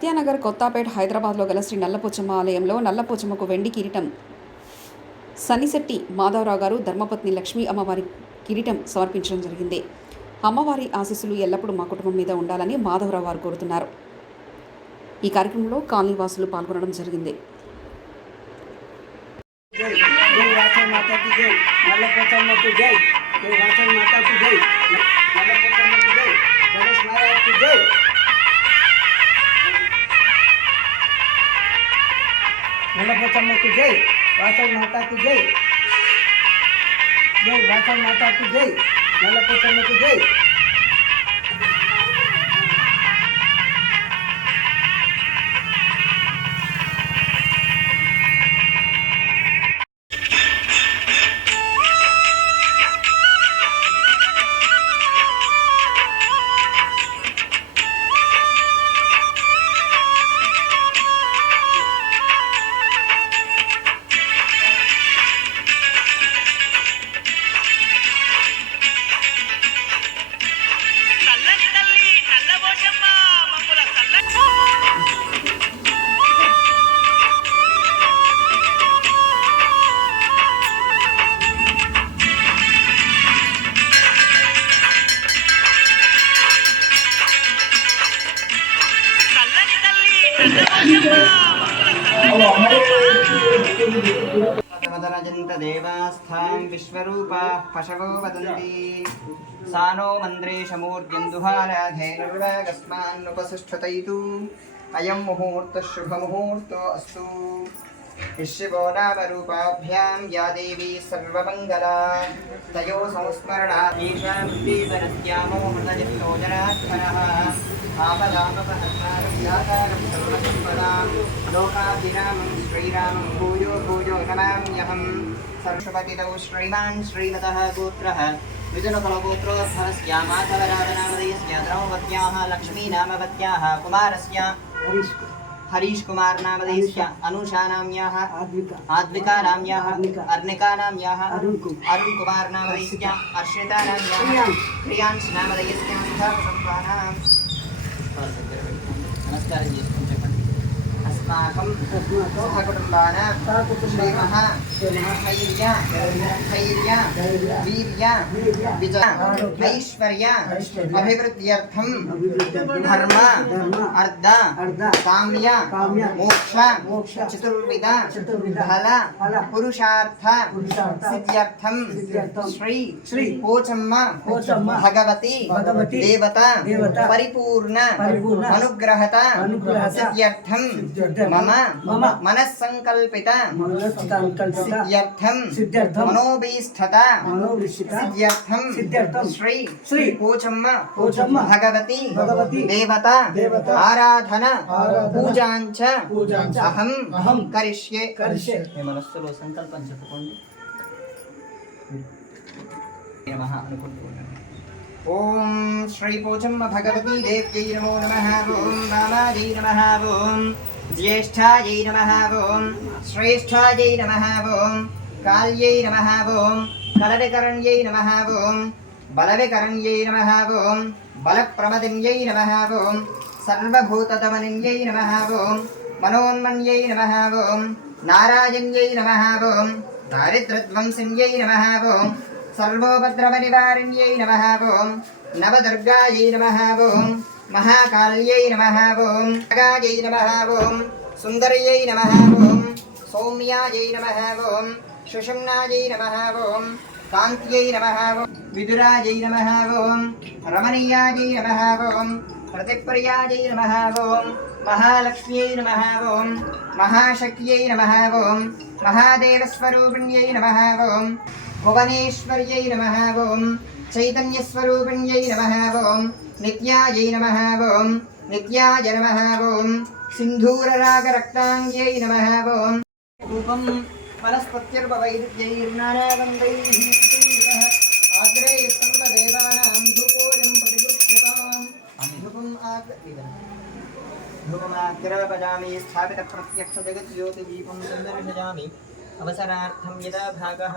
సత్యానగర్ కొత్తపేట హైదరాబాద్లో గల శ్రీ నల్లపోచమ్మ ఆలయంలో నల్లపోచమ్మకు వెండి కిరీటం. సన్నిశెట్టి మాధవరావు గారు ధర్మపత్ని లక్ష్మీ అమ్మవారి కిరీటం సమర్పించడం జరిగింది. అమ్మవారి ఆశీస్సులు ఎల్లప్పుడూ మా కుటుంబం మీద ఉండాలని మాధవరావు వారు కోరుతున్నారు. ఈ కార్యక్రమంలో కాలనీ వాసులు పాల్గొనడం జరిగింది. జై. વલ્લભચંદ્ર તું જય વાસવ માતા તું જય. જય વાસવ માતા તું જય વલ્લભચંદ્ર તું જય. देवास्थां विश्वरूपाः पशवो वदन्ति। सा नो मन्द्रेशमूर्जन्दुहाराधे निर्वागस्मान्नुपसुष्ठतयितु अयं मुहूर्तः शुभमुहूर्तो अस्तु शिवो नामरूपाभ्यां या देवी सर्वमङ्गला। तयो संस्मरणात् ईशामृत्तीवरस्यामो मृतजनियोजनात्मनः आपदापहस्तारव्याकारं सर्वसम्पदां। लोकाभिरामं श्रीरामं भूयो भूयो नमाम्यहं। सरस्वतितौ श्रीमान् श्रीमतः गोत्रः। लक्ष्मीनामवत्याः, कुमारस्य। हरीश कुमार नाम अनुषा नाम आद्विका नाम अर्णिका नाम अरुण कुमार नाम अर्षिता नाम प्रियांश। नाम नमस्कार जी। अस्माकम् सहकुटुम्बान श्रीमः स्थैर्य स्थैर्य वीर्य विज ऐश्वर्य अभिवृद्ध्यर्थं धर्म अर्ध काम्य मोक्ष चतुर्विध फल पुरुषार्थ सिद्ध्यर्थं श्री श्री कोचम्म भगवती देवता परिपूर्ण अनुग्रहता सिद्ध्यर्थं मम मम मनस्सङ्कल्पिता मनस्सङ्कल्पिता सिद्ध्यर्थं सिद्ध्यर्थं मनोभिष्ठता मनोभिष्ठता सिद्ध्यर्थं सिद्ध्यर्थं श्री श्री पूजम्म पूजम्म भगवती भगवती देवता देवता आराधना पूजाञ्च पूजाञ्च अहं अहं करिष्ये। करिष्ये। हे మనస్సులో సంకల్పం చెప్పుకోండి। నమః అనుకుంటున్నాను ఓం శ్రీ పూజమ్మ భగవతీ దేవ్యై నమో నమః ఓం రామాదీ నమః ఓం ज्येष्ठायै नमः ॐ श्रेष्ठायै नमः ॐ काल्यै नमः ॐ कलविकरण्यै नमः ॐ बलविकरण्यै नमः ॐ बलप्रमदिन्यै नमः ॐ सर्वभूततमनिन्यै नमः ॐ मनोन्मन्यै नमः ॐ नारायण्यै नमः ॐ दारिद्र्यध्वंसिन्यै नमः ॐ सर्वोपद्रवनिवारिण्यै नमः ॐ नवदुर्गायै नमः ॐ మహాకాళ్యై నమః ఓం నాగాయై నమః ఓం సుందర్యై నమః ఓం సౌమ్యాయై నమః ఓం సుషుమ్నాయై నమః ఓం కాంత్యై నమః ఓం విదురాయై నమః ఓం రమణీయాయై నమః ఓం ప్రతిప్రియాయై నమః ఓం మహాలక్ష్మ్యై నమః ఓం మహాశక్త్యై నమః ఓం మహాదేవస్వరూపిణ్యై నమః ఓం భువనేశ్వర్యై నమ ఓం చైతన్యస్వరూపిణ్యై నమ ఓం నిత్యాయై నమ ఓం నిత్యాయ నమ ఓం సింధూరరాగరక్తాంగ్యై నమ ఓం రూపం వనస్పత్యుర్వైద్యైర్నానాగంధైః సుగంధః ఆగ్రే సర్వదేవానాం ధూపోయం ప్రతిగృహ్యతాం ధూపం ఆగ్ర ధూమమాగ్రపజామి స్థాపిత ప్రత్యక్ష अवसरार्थं यदा भागः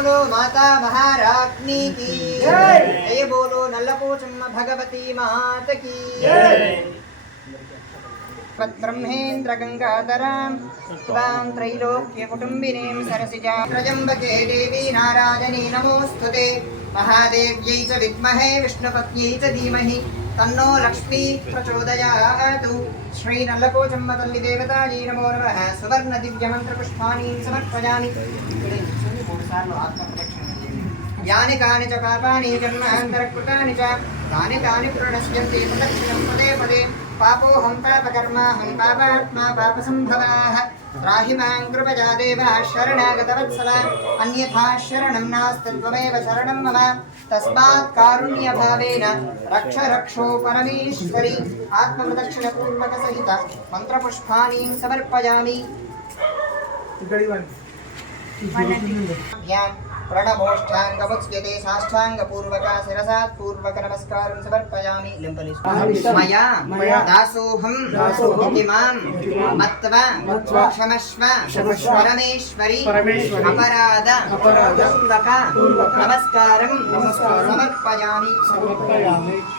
బోలో మాతా జై. జయ బోలో నల్లపోచమ్మ భగవతి మాత की బ్రహ్మేంద్ర గంగాధరాం త్వాం త్రైలోక్య కుటుంబినీం సరసిజా త్రయంబకే దేవీ నారాయణీ నమోస్తుతే మహాదేవ్యై చ విద్మహే విష్ణుపత్న్యై చ ధీమహి తన్నో లక్ష్మీ ప్రచోదయాతు శ్రీ నల్లపోచమ్మ తల్లి దేవతాయై నమో यानि कानि च पापानि जन्मान्तरकृतानि च, तानि तानि प्रणश्यन्ति प्रदक्षिणं पदे पदे। पापोऽहं पापकर्माहं पापात्मा पापसम्भवाः। त्राहि माँ कृपया शरणागतवत्सला। अन्यथा शरणं नास्ति शरणं मम। तस्मात् कारुण्यभावेन रक्ष रक्षो परमेश्वरी। आत्मप्रदक्षिणपूर्वकसहित समर्पयामि। అన్యథా శరణం నాస్తి త్వమేవ శరణం మమ తస్మాత్ కారుణ్యభావేన రక్ష రక్షో పరమేశ్వరి ఆత్మప్రదక్షిణ పూర్వక సహిత మంత్రపుష్పాణి సమర్పయామి ధ్యాన్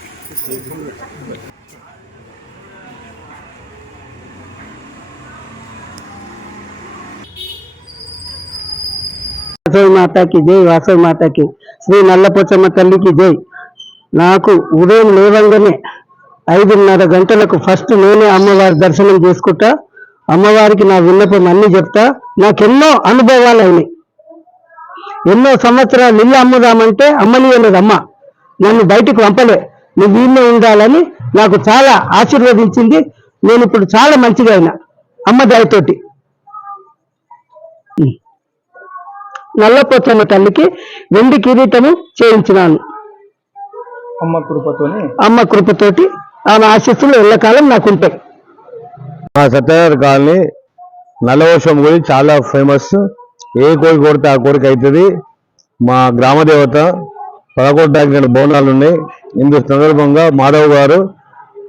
వాసవి మాతకి జై వాసవి మాతకి. శ్రీ నల్లపోచమ్మ తల్లికి జై. నాకు ఉదయం లేవంగానే ఐదున్నర గంటలకు ఫస్ట్ నేనే అమ్మవారి దర్శనం చేసుకుంటా. అమ్మవారికి నా విన్నపం అన్ని చెప్తా. నాకెన్నో అనుభవాలు అయినాయి. ఎన్నో సంవత్సరాలు ఇల్లు అమ్ముదామంటే అమ్మనియలేదు అమ్మ. నన్ను బయటకు పంపలే. నువ్వు వీళ్ళే ఉండాలని నాకు చాలా ఆశీర్వదించింది. నేను ఇప్పుడు చాలా మంచిగా అయినా. అమ్మ దయతోటి. నల్లపోచమ్మ తల్లికి వెండి కిరీటము చేయించినాను. అమ్మ కృపతోని? అమ్మ కృపతోటి ఆమె ఆశీస్సులు ఎల్లకాలం నాకుంటాయి. మా సత్యనగర్ కాలనీ నల్లవర్షం గుడి చాలా ఫేమస్ ఏ కోరిక కొడితే ఆ కోరిక అవుతుంది. మా గ్రామ దేవత పదకొండు రెండు బోనాలు ఉన్నాయి ఇందు సందర్భంగా మాధవ్ గారు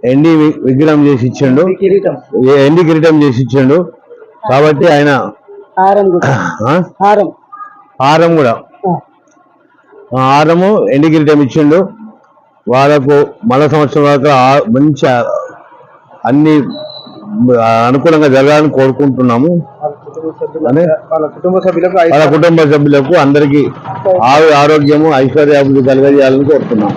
ఎండి విగ్రహం చేసి ఇచ్చిండు. ఎండి కిరీటం చేసి ఇచ్చిండు. కాబట్టి ఆయన హారం కూడా. హారము ఎండి కిరీటం ఇచ్చిండు. వాళ్ళకు మళ్ళా సంవత్సరం దాకా ఆ- మంచి అన్ని అనుకూలంగా జరగాలని కోరుకుంటున్నాము. వాళ్ళ కుటుంబ సభ్యులకు వాళ్ళ కుటుంబ సభ్యులకు అందరికీ ఆరు ఆరోగ్యము ఐశ్వర్యాభివృద్ధి కలగజేయాలని కోరుతున్నాము